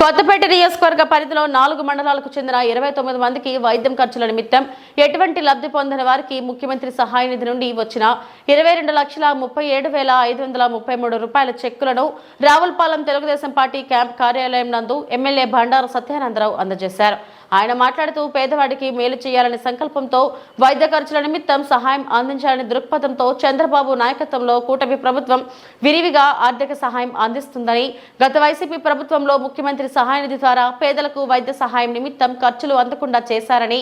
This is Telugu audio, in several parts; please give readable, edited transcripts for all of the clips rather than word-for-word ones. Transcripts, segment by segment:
కొత్తపేట నియోజకవర్గ పరిధిలో 4 మండలాలకు చెందిన 29 మందికి వైద్యం ఖర్చుల నిమిత్తం ఎటువంటి లబ్ధి పొందని వారికి ముఖ్యమంత్రి సహాయ నిధి నుండి వచ్చిన 22,37,533 రూపాయల చెక్కులను రావులపాలెం తెలుగుదేశం పార్టీ క్యాంప్ కార్యాలయం నందు ఎమ్మెల్యే బండారు సత్యానందరావు అందజేశారు. ఆయన మాట్లాడుతూ పేదవాడికి మేలు చేయాలనే సంకల్పంతో వైద్య ఖర్చుల నిమిత్తం సహాయం అందించాలని దృక్పథంతో చంద్రబాబు నాయకత్వంలో కూటమి ప్రభుత్వం విరివిగా ఆర్థిక సహాయం అందిస్తుందని, గత వైసీపీ ప్రభుత్వంలో ముఖ్యమంత్రి సహాయ నిధి ద్వారా పేదలకు వైద్య సహాయం నిమిత్తం ఖర్చులు అందకుండా చేశారని,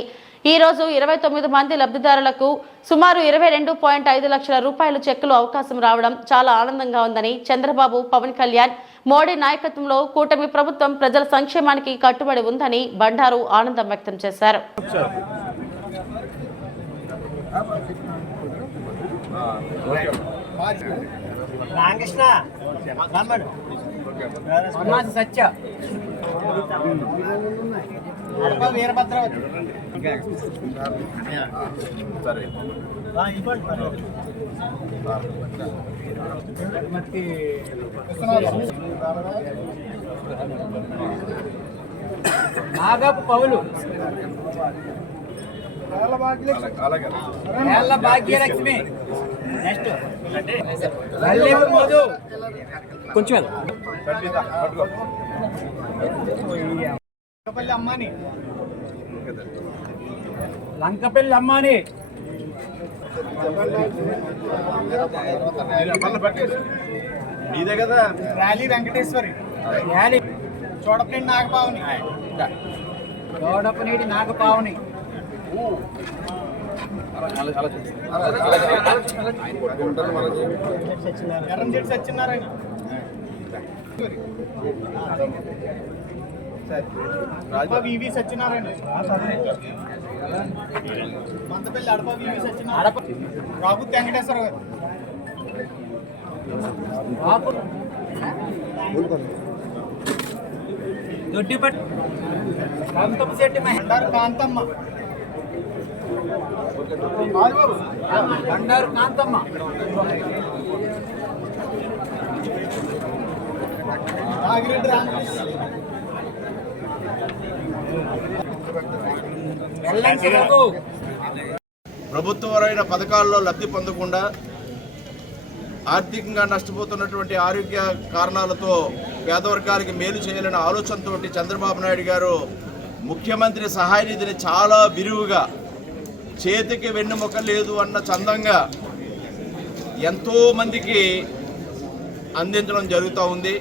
ఈ రోజు 29 మంది లబ్ధిదారులకు సుమారు 22.5 లక్షల రూపాయల చెక్కులు అవకాశం రావడం చాలా ఆనందంగా ఉందని, చంద్రబాబు, పవన్ కళ్యాణ్, మోడీ నాయకత్వంలో కూటమి ప్రభుత్వం ప్రజల సంక్షేమానికి కట్టుబడి ఉందని బండారు ఆనందం వ్యక్తం చేశారు. నాగపు పౌలు, భాగ్యలక్ష్మి, నెక్స్ట్ కొంచెం అమ్మాని, లంకపల్లి అమ్మాని, ఇదే కదా ర్యాలీ వెంకటేశ్వరి, ర్యాలీ చోడపనేటి నాగపావుని, చోడపనేటి నాగపావుని, ఎర్రంజెట్టి సత్యనారాయణ, వివి సత్యనారాయణ, మందపల్లి అడప వివి సత్యనారాయణ, రాబుత్ వెంకటేశ్వర గారు, దొడ్డిపట్టి కాంతమ్మ, కాంతమ్మ, బండారు కాంతమ్మ, నాగిరెడ్డి రామకృష్ణ, ప్రభుత్వపరమైన పథకాల్లో లబ్ధి పొందకుండా ఆర్థికంగా నష్టపోతున్నటువంటి ఆరోగ్య కారణాలతో పేదవర్గానికి మేలు చేయాలనే ఆలోచనతో చంద్రబాబు నాయుడు గారు ముఖ్యమంత్రి సహాయ నిధిని చాలా విరివిగా, చేతికి వెన్నుముక లేదు అన్న చందంగా ఎంతోమందికి అందించడం జరుగుతూ ఉంది.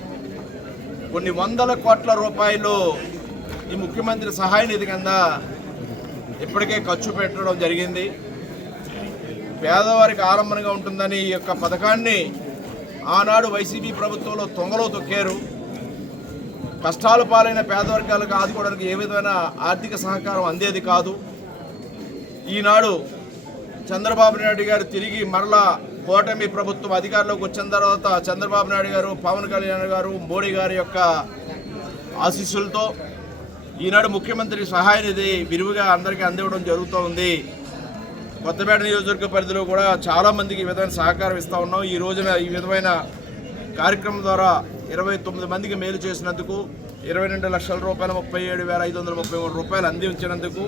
కొన్ని వందల కోట్ల రూపాయలు ఈ ముఖ్యమంత్రి సహాయ నిధి కింద ఇప్పటికే ఖర్చు పెట్టడం జరిగింది. పేదవారికి ఆలంబనగా ఉంటుందని ఈ యొక్క పథకాన్ని ఆనాడు వైసీపీ ప్రభుత్వంలో తొంగలో తొక్కారు. కష్టాల పాలైన పేదవర్గాలకు ఆదుకోవడానికి ఏ విధమైన ఆర్థిక సహకారం అందేది కాదు. ఈనాడు చంద్రబాబు నాయుడు గారు తిరిగి మరలా కూటమి ప్రభుత్వం అధికారంలోకి వచ్చిన తర్వాత చంద్రబాబు నాయుడు గారు, పవన్ కళ్యాణ్ గారు, మోడీ గారి యొక్క ఆశీస్సులతో ఈనాడు ముఖ్యమంత్రి సహాయ నిధి విరివిగా అందరికీ అందివ్వడం జరుగుతూ ఉంది. కొత్తపేట నియోజకవర్గ పరిధిలో కూడా చాలామందికి ఈ విధమైన సహకారం ఇస్తూ ఉన్నాం. ఈ రోజున ఈ విధమైన కార్యక్రమం ద్వారా 29 మందికి మేలు చేసినందుకు 22 లక్షల రూపాయలు 37,533 రూపాయలు అందించినందుకు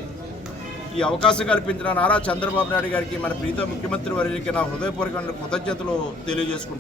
ఈ అవకాశం కల్పించిన నారా చంద్రబాబు నాయుడు గారికి, మన ప్రీత ముఖ్యమంత్రి వర్యులకి నా హృదయపూర్వక కృతజ్ఞతలు తెలియజేసుకుంటున్నాను.